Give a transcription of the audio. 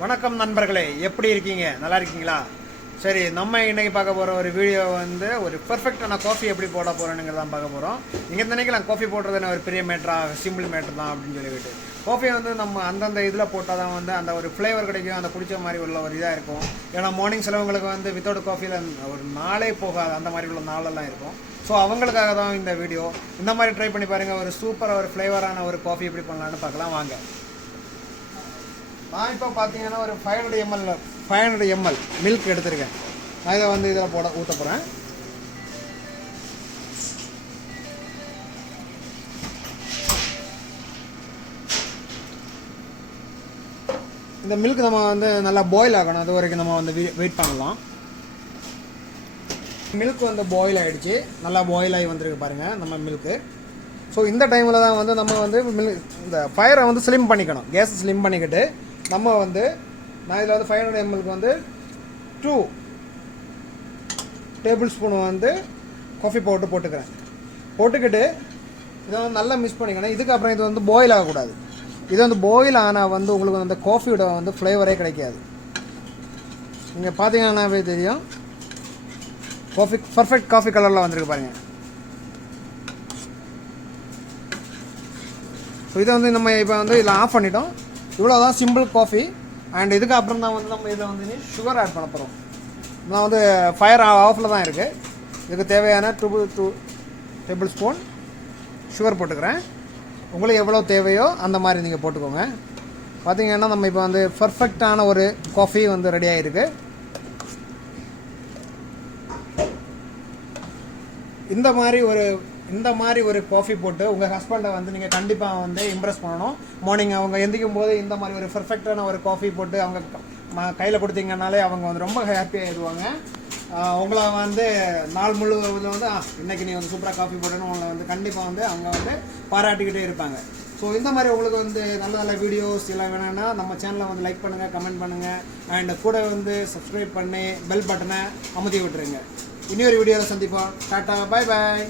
வணக்கம் நண்பர்களே, எப்படி இருக்கீங்க? நல்லா இருக்கீங்களா? சரி, நம்ம இன்னைக்கு பார்க்க போகிற ஒரு வீடியோ வந்து ஒரு பெர்ஃபெக்டான காஃபி எப்படி போட போகிறேனுங்கிறத தான் பார்க்க போகிறோம். நீங்கள் நினைக்கலாம் காஃபி போடுறது ஒரு பெரிய மேட்ரா, சிம்பிள் மேட்ரு தான் அப்படின்னு சொல்லிவிட்டு. காஃபி வந்து நம்ம அந்தந்த இதில் போட்டால் தான் வந்து அந்த ஒரு ஃப்ளேவர் கிடைக்கும், அந்த குடித்த மாதிரி உள்ள ஒரு இதாக இருக்கும். ஏன்னா மார்னிங் சிலவங்களுக்கு வந்து வித்தவுட் காஃபியில் ஒரு நாளே போகாது, அந்த மாதிரி உள்ள நாளெல்லாம் இருக்கும். ஸோ அவங்களுக்காக தான் இந்த வீடியோ. இந்த மாதிரி ட்ரை பண்ணி பாருங்கள், ஒரு சூப்பராக ஒரு ஃப்ளேவரான ஒரு காஃபி எப்படி பண்ணலான்னு பார்க்கலாம் வாங்க. நான் இப்போ பார்த்தீங்கன்னா ஒரு 500 ml மில்க் எடுத்துருக்கேன். நான் இதை வந்து இதில் ஊற்ற போகிறேன். இந்த மில்க் நம்ம வந்து நல்லா பாயில் ஆகணும், அது வரைக்கும் நம்ம வந்து வெயிட் பண்ணலாம். மில்க் வந்து பாயில் ஆகிடுச்சு, நல்லா பாயில் ஆகி வந்துருக்கு பாருங்கள் நம்ம மில்க்கு. ஸோ இந்த டைமில் தான் வந்து நம்ம வந்து இந்த ஃபயரை வந்து ஸ்லிம் பண்ணிக்கணும். கேஸை ஸ்லிம் பண்ணிக்கிட்டு நம்ம வந்து நான் இதில் வந்து 500 ml வந்து 2 டேபிள் ஸ்பூன் வந்து காஃபி பவுடர் போட்டுக்கிட்டு இதை வந்து நல்லா மிக்ஸ் பண்ணிக்கணும். இதுக்கப்புறம் இது வந்து பாயில் ஆகக்கூடாது. இது வந்து பாயில் ஆனால் வந்து உங்களுக்கு வந்து காஃபியோட வந்து ஃப்ளேவரே கிடைக்காது. நீங்கள் பார்த்தீங்கன்னாவே தெரியும், பர்ஃபெக்ட் காஃபி கலரில் வந்துருக்கு பாருங்கள். ஸோ இதை வந்து நம்ம இப்போ வந்து இதில் ஆஃப் பண்ணிட்டோம். இவ்வளோ தான் சிம்பிள் காஃபி. அண்ட் இதுக்கப்புறம் தான் வந்து நம்ம இதில் வந்து சுகர் ஆட் பண்ண போகிறோம். நான் வந்து ஃபயர் ஆஃபில் தான் இருக்குது. இதுக்கு தேவையான 2 டேபிள் ஸ்பூன் சுகர் போட்டுக்கிறேன். உங்களுக்கு எவ்வளோ தேவையோ அந்த மாதிரி நீங்கள் போட்டுக்கோங்க. பார்த்திங்கன்னா நம்ம இப்போ வந்து பர்ஃபெக்டான ஒரு காஃபி வந்து ரெடி ஆகிருக்கு. இந்த மாதிரி ஒரு காஃபி போட்டு உங்கள் ஹஸ்பண்டை வந்து நீங்கள் கண்டிப்பாக வந்து இம்ப்ரெஸ் பண்ணணும். மார்னிங் அவங்க எந்திக்கும் போது இந்த மாதிரி ஒரு பர்ஃபெக்டான ஒரு காஃபி போட்டு அவங்க கையில் கொடுத்தீங்கனாலே அவங்க வந்து ரொம்ப ஹாப்பியாகிடுவாங்க. உங்களை வந்து நாள் முழுவதும் வந்து இன்றைக்கி நீ வந்து சூப்பராக காஃபி போட்டேன்னு உங்களை வந்து கண்டிப்பாக வந்து அவங்க வந்து பாராட்டிக்கிட்டே இருப்பாங்க. ஸோ இந்த மாதிரி உங்களுக்கு வந்து நல்ல நல்ல வீடியோஸ் எல்லாம் வேணும்னா நம்ம சேனலை வந்து லைக் பண்ணுங்கள், கமெண்ட் பண்ணுங்கள், அண்ட் கூட வந்து சப்ஸ்கிரைப் பண்ணி பெல் பட்டனை அமுத்தி விட்டுருங்க. இன்னொரு வீடியோவில் சந்திப்போம். Tata, bye bye.